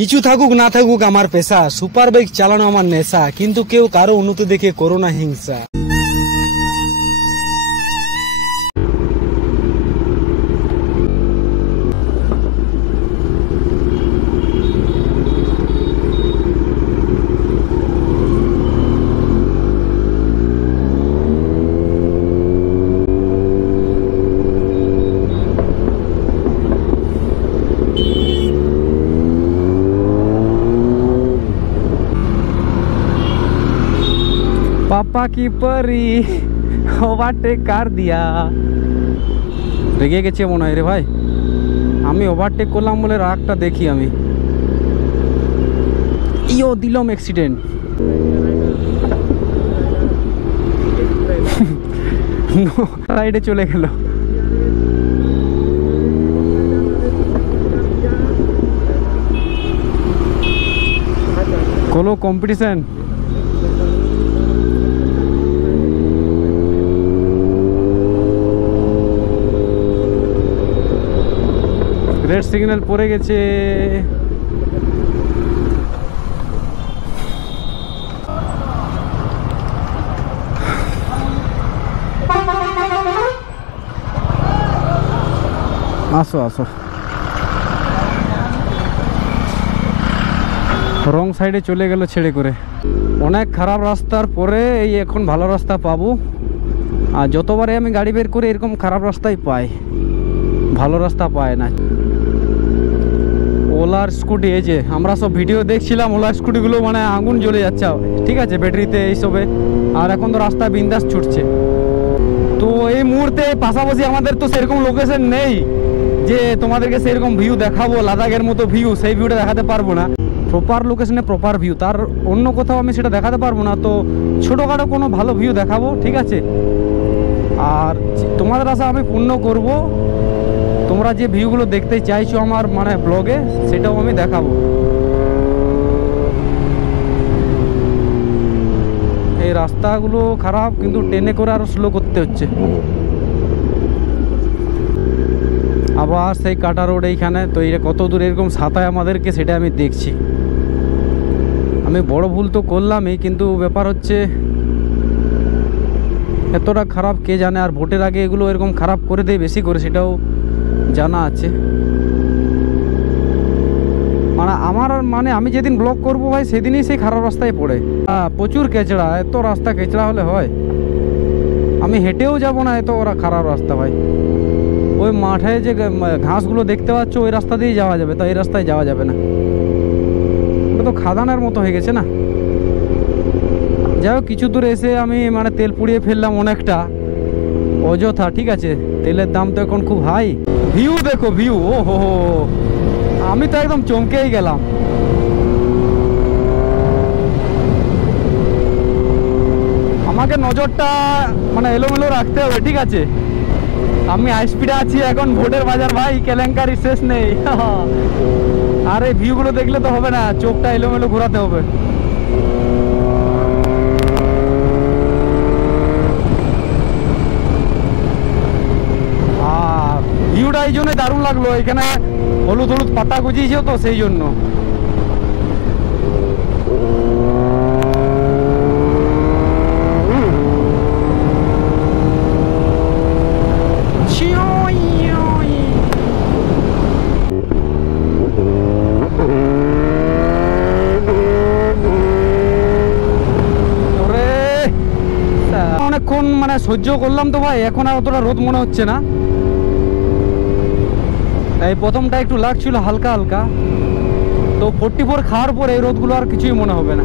কিছু থাকুক না থাকুক আমার পেশা, সুপার বাইক চালানো আমার নেশা, কিন্তু কেউ কারো উন্নতি দেখে করো না হিংসা। पापा की परी ओभारटेक कर दिया। रेगे गेছে মনে হয় রে ভাই, আমি ওভারটেক করলাম বলে রাগটা দেখি আমি। ইয়ো দিলাম অ্যাক্সিডেন্ট। রাইডে চলে গেল। কোনো কম্পিটিশন রেড সিগন্যাল পড়ে গেছে। আসো আসো, রং সাইডে চলে গেল ছেড়ে করে। অনেক খারাপ রাস্তার পরে এই এখন ভালো রাস্তা পাবো। আর যতবারে আমি গাড়ি বের করে এরকম খারাপ রাস্তাই পাই, ভালো রাস্তা পায় না। ওলার স্কুটি, এই যে আমরা সব ভিডিও দেখছিলাম, ওলার স্কুটিগুলো মানে আগুন জ্বলে যাচ্ছে, ঠিক আছে, ব্যাটারিতে এইসবে। আর এখন তো রাস্তায় বিন্দাস ছুটছে। তো এই মুহূর্তে পাশাপাশি আমাদের তো সেরকম লোকেশন নেই যে তোমাদেরকে সেরকম ভিউ দেখাবো, লাদাখের মতো ভিউ, সেই ভিউটা দেখাতে পারবো না। প্রপার লোকেশনে প্রপার ভিউ, তার অন্য কোথাও আমি সেটা দেখাতে পারবো না। তো ছোটোখাটো কোনো ভালো ভিউ দেখাবো, ঠিক আছে। আর তোমাদের আশা আমি পূর্ণ করব। তোমরা যে ভিউগুলো দেখতে চাইছো আমার মানে ব্লগে, সেটাও আমি দেখাবো। এই রাস্তাগুলো খারাপ, কিন্তু ট্রেনে করে আরো স্লো করতে হচ্ছে। আবার সেই কাটা রোড এইখানে, তো এটা কত দূর এরকম সাঁতায় আমাদেরকে, সেটা আমি দেখছি। আমি বড় ভুল তো করলামই, কিন্তু ব্যাপার হচ্ছে এতটা খারাপ কে জানে। আর ভোটের আগে এগুলো এরকম খারাপ করে দেয় বেশি করে, সেটাও জানা আছে। মানে আমার মানে আমি যেদিন ব্লগ করবো ভাই, সেদিনই সেই খারাপ রাস্তায় পড়ে। প্রচুর কেচড়া, এত রাস্তা কেচড়া হলে হয়? আমি হেঁটেও যাব না, এত ওরা খারাপ রাস্তা ভাই। ওই মাঠে যে ঘাসগুলো দেখতে পাচ্ছ, ওই রাস্তা দিয়েই যাওয়া যাবে, তো এই রাস্তায় যাওয়া যাবে না। ওটা তো খাদানের মতো হয়ে গেছে না। যাই হোক, কিছু দূর এসে আমি মানে তেল পুড়িয়ে ফেললাম অনেকটা অযথা, ঠিক আছে। তেলের দাম তো এখন খুব হাই। ভিউ দেখো, ভিউ, ও হো হো, আমি তো একদম চমকেই গেলাম। আমাকে নজরটা মানে এলোমেলো রাখতে হবে, ঠিক আছে। আমি হাই স্পিডে আছি এখন, ভোটের বাজার ভাই, কেলেঙ্কারি শেষ নেই। আর এই ভিউগুলো দেখলে তো হবে না, চোখটা এলোমেলো ঘোরাতে হবে। ভিউটা এই জন্য দারুণ লাগলো, এখানে হলুদ হলুদ পাতা গুজিয়েছে তো সেই জন্য। অনেকক্ষণ মানে সহ্য করলাম তো ভাই, এখন আর অতটা রোদ মনে হচ্ছে না। এই প্রথমটা একটু লাগছিল হালকা হালকা, তো 44 খাওয়ার পর এই রোদগুলো আর কিছুই মনে হবে না।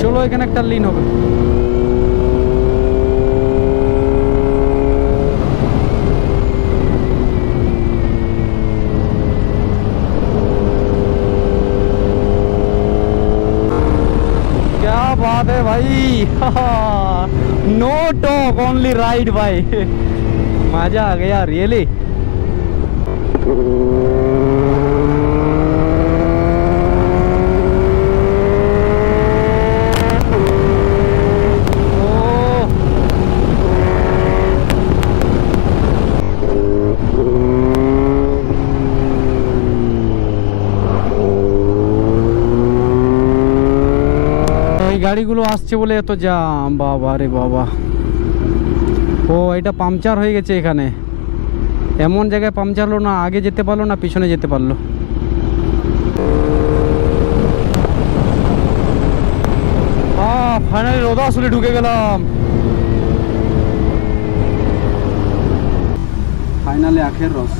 চলো এখানে একটা লিন হবে। क्या बात है भाई, नो टॉक ओनली राइड भाई। मजा आ गया रियली। এই গাড়িগুলো আসছে বলে এত জাম, বাবা রে বাবা। ও এটা পাংচার হয়ে গেছে এখানে, এমন জায়গায় পাংচার হলো না আগে যেতে পারলো না পিছনে যেতে পারলো। ফাইনালি রোদা আসলে ঢুকে গেলাম, ফাইনালি আখের রস।